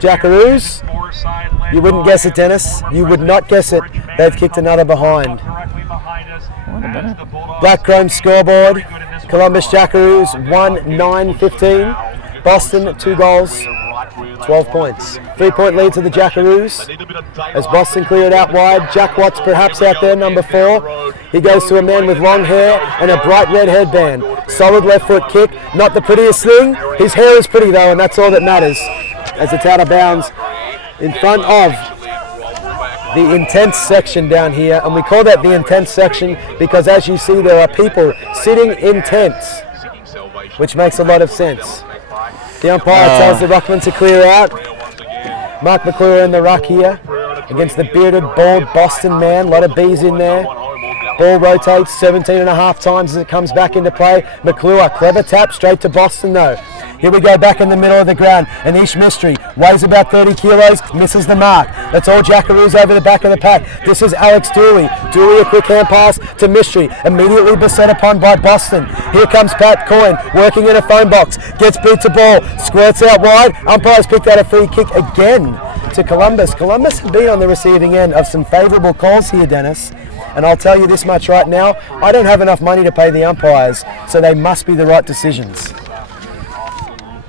Jackaroos. You wouldn't guess it, Dennis. You would not guess it. They've kicked another behind. Black Chrome scoreboard. Columbus Jackaroos 1-9-15. Boston 2 goals, 12 points. 3-point lead to the Jackaroos as Boston clear it out wide. Jack Watts perhaps out there, number 4. He goes to a man with long hair and a bright red headband. Solid left foot kick, not the prettiest thing. His hair is pretty though, and that's all that matters as it's out of bounds in front of the intense section down here. And we call that the intense section because as you see there are people sitting in tents, which makes a lot of sense. The umpire tells the ruckman to clear out. Mark McClure in the ruck here against the bearded, bald Boston man. A lot of B's in there. Ball rotates 17.5 times as it comes back into play. McClure, clever tap, straight to Boston though. Here we go back in the middle of the ground. Anish Mystery weighs about 30 kilos, misses the mark. That's all Jackaroos over the back of the pack. This is Alex Dooley. Dooley, a quick hand pass to Mystery. Immediately beset upon by Boston. Here comes Pat Coyne, working in a phone box. Gets beat to ball, squirts out wide. Umpires picked out a free kick again to Columbus. Columbus have been on the receiving end of some favourable calls here, Dennis. And I'll tell you this much right now, I don't have enough money to pay the umpires, so they must be the right decisions.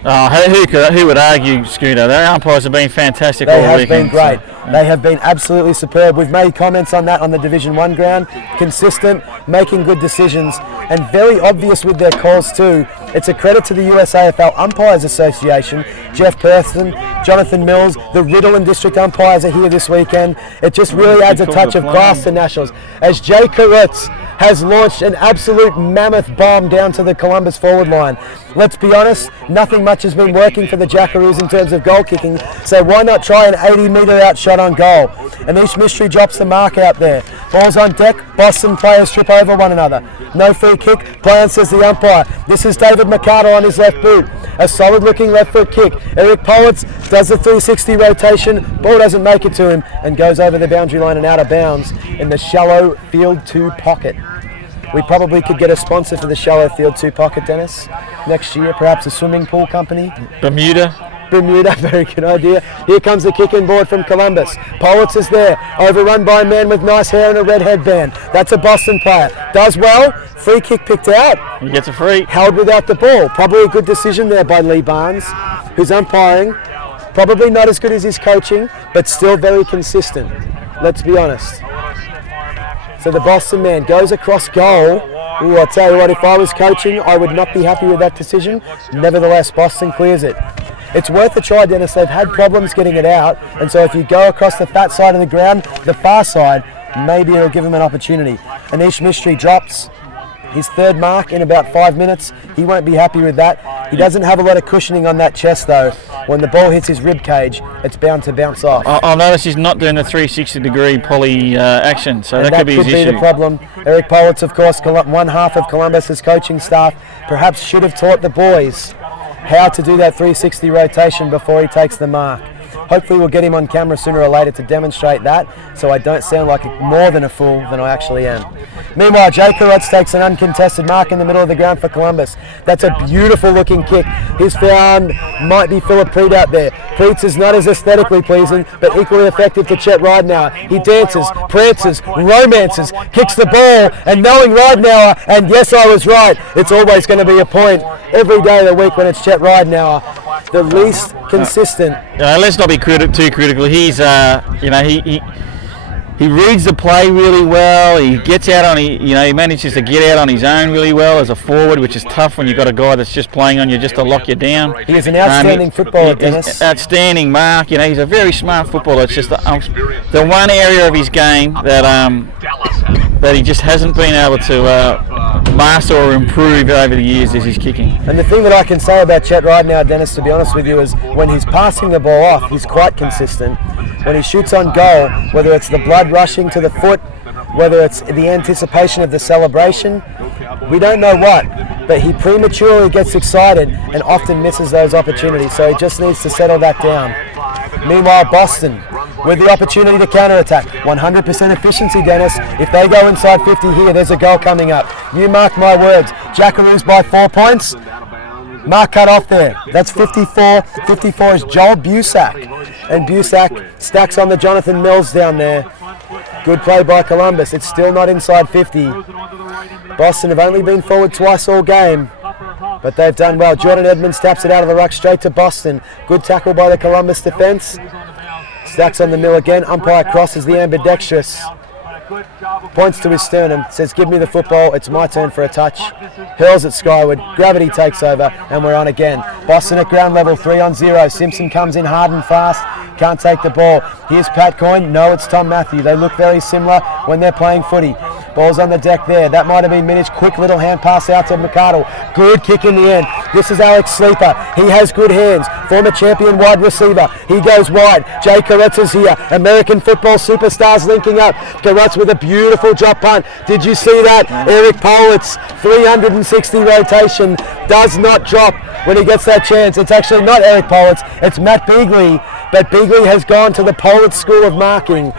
Who would argue, Scooter? The umpires have been fantastic all weekend. They have been great. They have been absolutely superb. We've made comments on that on the Division 1 ground. Consistent, making good decisions, and very obvious with their calls too. It's a credit to the USAFL Umpires Association. Jeff Persson, Jonathan Mills, the Riddle and District umpires are here this weekend. It just really adds a touch of class to Nationals. As Jackaroos has launched an absolute mammoth bomb down to the Columbus forward line. Let's be honest, nothing much has been working for the Jackaroos in terms of goal kicking, so why not try an 80-metre out shot on goal? Anish Mystery drops the mark out there. Ball's on deck, Boston players trip over one another. No free kick, play on, says the umpire. This is David McCarter on his left boot. A solid looking left foot kick. Eric Powitz does the 360 rotation, ball doesn't make it to him and goes over the boundary line and out of bounds in the shallow field 2 pocket. We probably could get a sponsor for the shallow field 2 pocket, Dennis. Next year, perhaps a swimming pool company. Bermuda, very good idea. Here comes the kick-in board from Columbus. Powitz is there, overrun by a man with nice hair and a red headband. That's a Boston player. Does well, free kick picked out. He gets a free. Held without the ball. Probably a good decision there by Lee Barnes, who's umpiring. Probably not as good as his coaching, but still very consistent. Let's be honest. So the Boston man goes across goal. Ooh, I'll tell you what, if I was coaching, I would not be happy with that decision. Nevertheless, Boston clears it. It's worth a try, Dennis. They've had problems getting it out, and so if you go across the fat side of the ground, the far side, maybe it'll give them an opportunity. Anish Mystery drops his 3rd mark in about 5 minutes. He won't be happy with that. He doesn't have a lot of cushioning on that chest though. When the ball hits his rib cage, it's bound to bounce off. I'll notice he's not doing the 360-degree poly action, so that could be his issue. That could be the problem. Eric Powitz, of course, one half of Columbus's coaching staff, perhaps should have taught the boys how to do that 360 rotation before he takes the mark. Hopefully we'll get him on camera sooner or later to demonstrate that, so I don't sound like more than a fool than I actually am. Meanwhile, Jackaroos takes an uncontested mark in the middle of the ground for Columbus. That's a beautiful looking kick. His forearm might be Philip Preet out there. Preet's is not as aesthetically pleasing, but equally effective to Chet Ridenauer. He dances, prances, romances, kicks the ball, and knowing Ridenauer, and yes, I was right, it's always going to be a point every day of the week when it's Chet Ridenauer. The least consistent. Let's not be too critical. He's, he reads the play really well. He gets out on, he manages to get out on his own really well as a forward, which is tough when you've got a guy that's just playing on you just to lock you down. He is an outstanding footballer, Dennis. Outstanding mark. He's a very smart footballer. It's just the one area of his game that he just hasn't been able to master or improve over the years is his kicking. And the thing that I can say about Chet Ridenauer, Dennis, to be honest with you, is when he's passing the ball off, he's quite consistent. When he shoots on goal, whether it's the blood rushing to the foot, whether it's the anticipation of the celebration, we don't know what, but he prematurely gets excited and often misses those opportunities, so he just needs to settle that down. Meanwhile, Boston, with the opportunity to counterattack. 100% efficiency, Dennis. If they go inside 50 here, there's a goal coming up. You mark my words. Jackaroos by 4 points. Mark cut off there. That's 54. 54 is Joel Busack. And Busack stacks on the Jonathan Mills down there. Good play by Columbus. It's still not inside 50. Boston have only been forward twice all game, but they've done well. Jordan Edmonds taps it out of the ruck straight to Boston. Good tackle by the Columbus defence. Stacks on the mill again. Umpire crosses the ambidextrous. Points to his sternum, says give me the football, it's my turn for a touch. Hurls it skyward, gravity takes over, and we're on again. Boston at ground level, 3-0. Simpson comes in hard and fast, can't take the ball. Here's Pat Coyne, no, it's Tom Matthew. They look very similar when they're playing footy. Ball's on the deck there, that might have been Minich. Quick little hand pass out to McArdle. Good kick in the end. This is Alex Sleeper, he has good hands. Former champion wide receiver, he goes wide. Jay Koretz here, American football superstars linking up. Koretz with a beautiful drop punt. Did you see that? Eric Politz, 360 rotation, does not drop when he gets that chance. It's actually not Eric Politz, it's Matt Beagley, but Beagley has gone to the Politz School of Marking.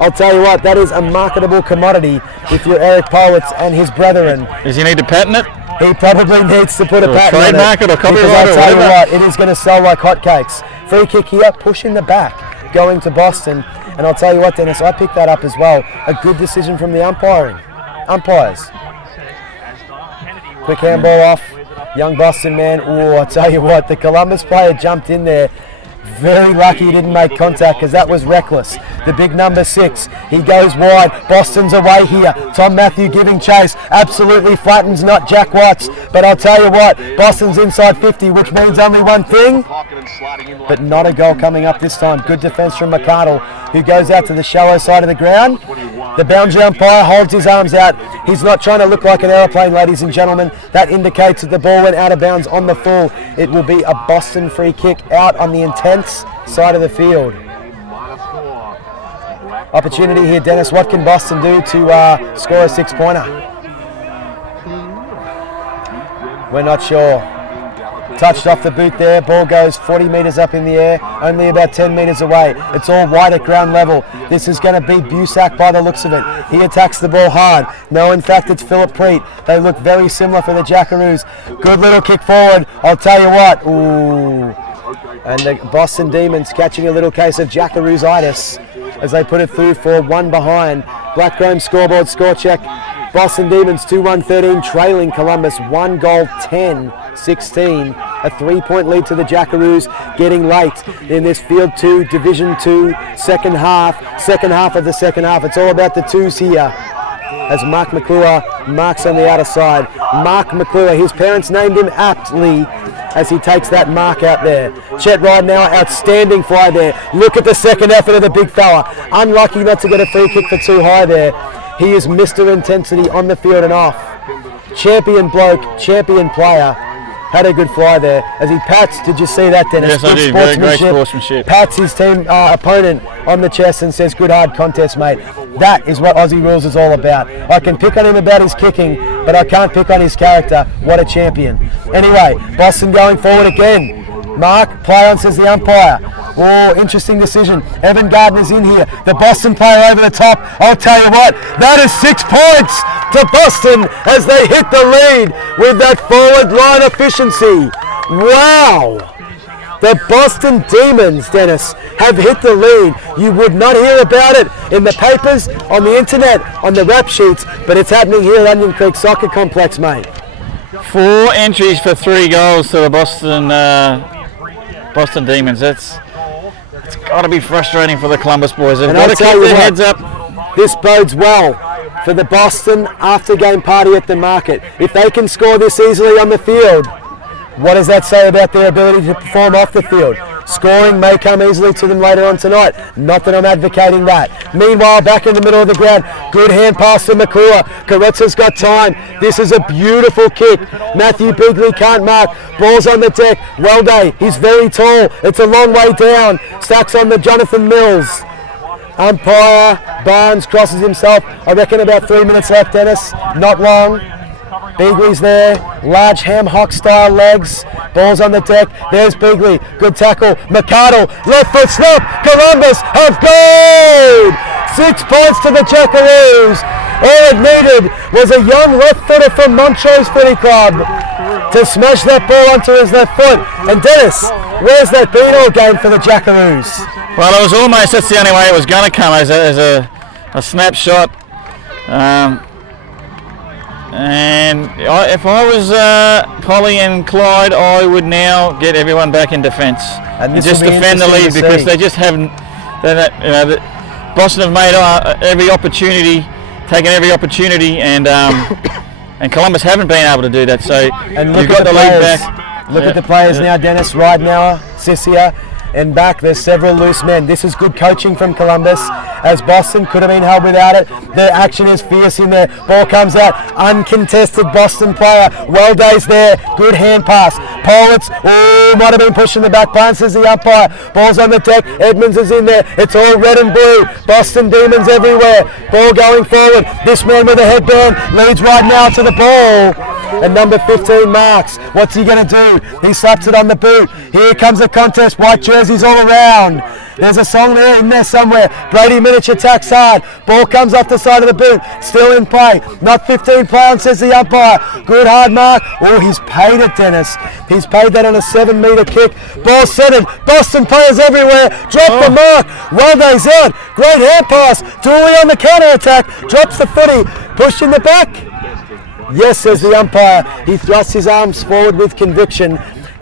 I'll tell you what, that is a marketable commodity if you're Eric Politz and his brethren. Does he need to patent it? He probably needs to put a patent on it. Trademark it or copyright it. I'll tell you what, it is going to sell like hotcakes. Free kick here, push in the back, going to Boston. And I'll tell you what, Dennis, I picked that up as well. A good decision from the umpires. Quick handball off. Young Boston man. Oh, I'll tell you what, the Columbus player jumped in there. Very lucky he didn't make contact because that was reckless. The big number 6, he goes wide. Boston's away here. Tom Matthew giving chase. Absolutely flattens not Jack Watts. But I'll tell you what, Boston's inside 50, which means only one thing. But not a goal coming up this time. Good defence from McArdle, who goes out to the shallow side of the ground. The boundary umpire holds his arms out. He's not trying to look like an aeroplane, ladies and gentlemen. That indicates that the ball went out of bounds on the full. It will be a Boston free kick out on the intense side of the field. Opportunity here, Dennis. What can Boston do to score a 6-pointer? We're not sure. Touched off the boot there. Ball goes 40 metres up in the air, only about 10 metres away. It's all wide at ground level. This is going to be Busack by the looks of it. He attacks the ball hard. No, in fact, it's Philip Preet. They look very similar for the Jackaroos. Good little kick forward. I'll tell you what. Ooh. And the Boston Demons catching a little case of Jackaroositis as they put it through for 1 behind. Black Chrome scoreboard score check. Boston Demons 2-1-13 trailing Columbus 1 goal 10-16. A 3-point lead to the Jackaroos getting late in this Field 2 Division 2 second half of the second half. It's all about the twos here as Mark McClure marks on the outer side. Mark McClure, his parents named him aptly as he takes that mark out there. Chet Ridenauer, outstanding fly there. Look at the second effort of the big fella. Unlucky not to get a free kick for too high there. He is Mr. Intensity on the field and off. Champion bloke, champion player. Had a good fly there as he pats. Did you see that, Dennis? Yes, I did. Very great sportsmanship. Pats his team opponent on the chest and says, good hard contest, mate. That is what Aussie Rules is all about. I can pick on him about his kicking, but I can't pick on his character. What a champion. Anyway, Boston going forward again. Mark, play on, says the umpire. Oh, interesting decision. Evan Gardner's in here. The Boston player over the top. I'll tell you what, that is 6 points to Boston as they hit the lead with that forward line efficiency. Wow. The Boston Demons, Dennis, have hit the lead. You would not hear about it in the papers, on the internet, on the rap sheets, but it's happening here at Onion Creek Soccer Complex, mate. 4 entries for 3 goals to the Boston Demons. It's got to be frustrating for the Columbus boys. They've got to keep their heads up. This bodes well for the Boston after-game party at the market. If they can score this easily on the field, what does that say about their ability to perform off the field? Scoring may come easily to them later on tonight. Not that I'm advocating that. Meanwhile, back in the middle of the ground, good hand pass to McClure. Koretza's got time. This is a beautiful kick. Matthew Bigley can't mark. Ball's on the deck. Welday, he's very tall. It's a long way down. Stacks on the Jonathan Mills. Umpire Barnes crosses himself. I reckon about 3 minutes left, Dennis. Not long. Bigley's there, large ham hock style legs, ball's on the deck, there's Bigley, good tackle, McArdle, left foot snap, Columbus have goal! 6 points to the Jackaroos. All it needed was a young left footer from Montrose Footy Club to smash that ball onto his left foot. And Dennis, where's that been all game for the Jackaroos? Well, it was almost, that's the only way it was going to come, as a snapshot. If I was Polly and Clyde, I would now get everyone back in defence and just defend the lead, because they just haven't. Boston have made every opportunity, taken every opportunity, and Columbus haven't been able to do that. So you've got the lead back. Look at the players now, Dennis. Ridenauer, Sissia, and back there's several loose men. This is good coaching from Columbus, as Boston could have been held without it. Their action is fierce in there. Ball comes out, uncontested Boston player. Well-day's there, good hand pass. Politz, might have been pushing the back pass, says the umpire. Ball's on the deck, Edmonds is in there. It's all red and blue. Boston Demons everywhere. Ball going forward. This man with a headband leads right now to the ball. And number 15 marks. What's he going to do? He slaps it on the boot. Here comes the contest. White jerseys all around. There's a song there in there somewhere. Brady Minich attacks hard. Ball comes off the side of the boot. Still in play. Not 15 play on, says the umpire. Good hard mark. Oh, he's paid it, Dennis. He's paid that on a 7-metre kick. Ball settled. Boston players everywhere. Drop the mark. Well day's out. Great hand pass. Dooley on the counter attack. Drops the footy. Pushed in the back. Yes, says the umpire. He thrusts his arms forward with conviction.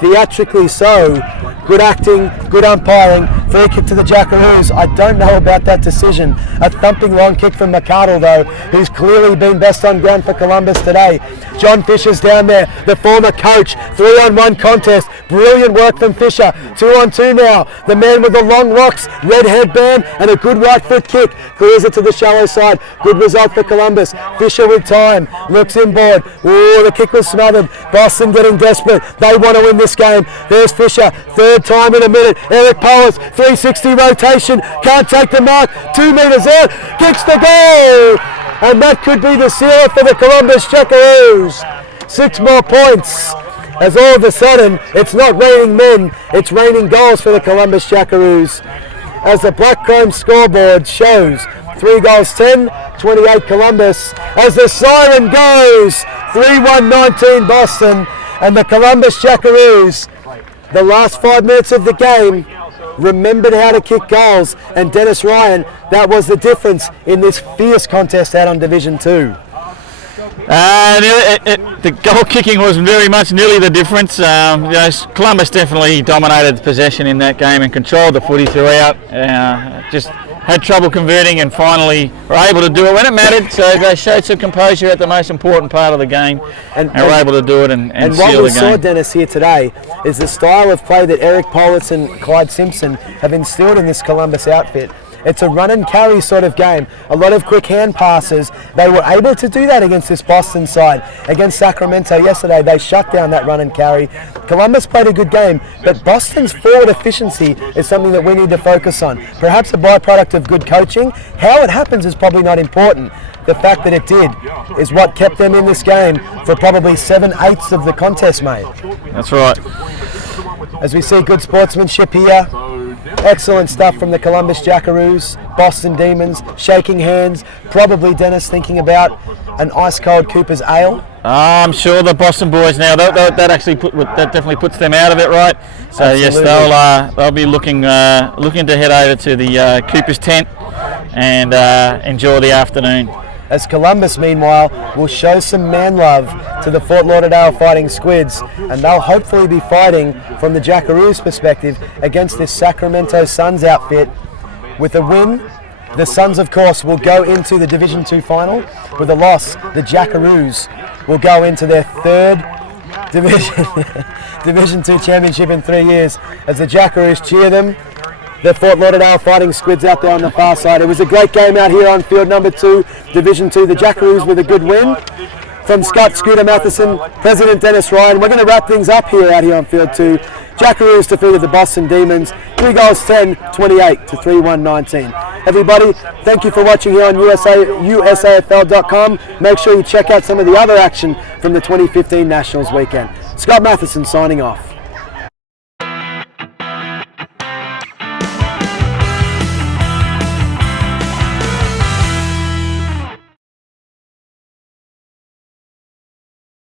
Theatrically so. Good acting, good umpiring. Free kick to the Jackaroos. I don't know about that decision. A thumping long kick from McArdle, though, who's clearly been best on ground for Columbus today. John Fisher's down there, the former coach. 3-on-1 contest. Brilliant work from Fisher. 2-on-2 now. The man with the long locks, red headband, and a good right foot kick. Clears it to the shallow side. Good result for Columbus. Fisher with time. Looks inboard. Ooh, the kick was smothered. Boston getting desperate. They want to win this game. There's Fisher. Third time in a minute. Eric Powers. 360 rotation. Can't take the mark. 2 metres out. Kicks the goal. And that could be the sealer for the Columbus Jackaroos. 6 more points. As all of a sudden, it's not raining men, it's raining goals for the Columbus Jackaroos. As the Black Chrome scoreboard shows, 3 goals 10, 28 Columbus. As the siren goes, 3-1-19 Boston, and the Columbus Jackaroos, the last 5 minutes of the game, remembered how to kick goals. And Dennis Ryan, that was the difference in this fierce contest out on Division 2. The goal kicking was very much nearly the difference. Columbus definitely dominated possession in that game and controlled the footy throughout. Just had trouble converting and finally were able to do it when it mattered. So they showed some composure at the most important part of the game and were able to do it and seal the game. And what we saw, Dennis, here today is the style of play that Eric Politz and Clyde Simpson have instilled in this Columbus outfit. It's a run and carry sort of game. A lot of quick hand passes. They were able to do that against this Boston side. Against Sacramento yesterday, they shut down that run and carry. Columbus played a good game, but Boston's forward efficiency is something that we need to focus on. Perhaps a byproduct of good coaching. How it happens is probably not important. The fact that it did is what kept them in this game for probably 7/8 of the contest, mate. That's right. As we see good sportsmanship here. Excellent stuff from the Columbus Jackaroos, Boston Demons, shaking hands. Probably, Dennis, thinking about an ice-cold Cooper's Ale. I'm sure the Boston boys now, that definitely puts them out of it, right? So Absolutely. Yes, they'll be looking to head over to the Cooper's tent and enjoy the afternoon. As Columbus, meanwhile, will show some man love to the Fort Lauderdale Fighting Squids, and they'll hopefully be fighting from the Jackaroos' perspective against this Sacramento Suns outfit. With a win, the Suns, of course, will go into the Division 2 final. With a loss, the Jackaroos will go into their 3rd Division 2 championship in 3 years. As the Jackaroos cheer them, the Fort Lauderdale Fighting Squids out there on the far side. It was a great game out here on field number 2, Division 2. The Jackaroos with a good win. From Scott Scooter Matheson, President Dennis Ryan, we're going to wrap things up here out here on field 2. Jackaroos defeated the Boston Demons, 3 goals 10, 28 to 3-1-19. Everybody, thank you for watching here on USAFL.com. Make sure you check out some of the other action from the 2015 Nationals weekend. Scott Matheson signing off.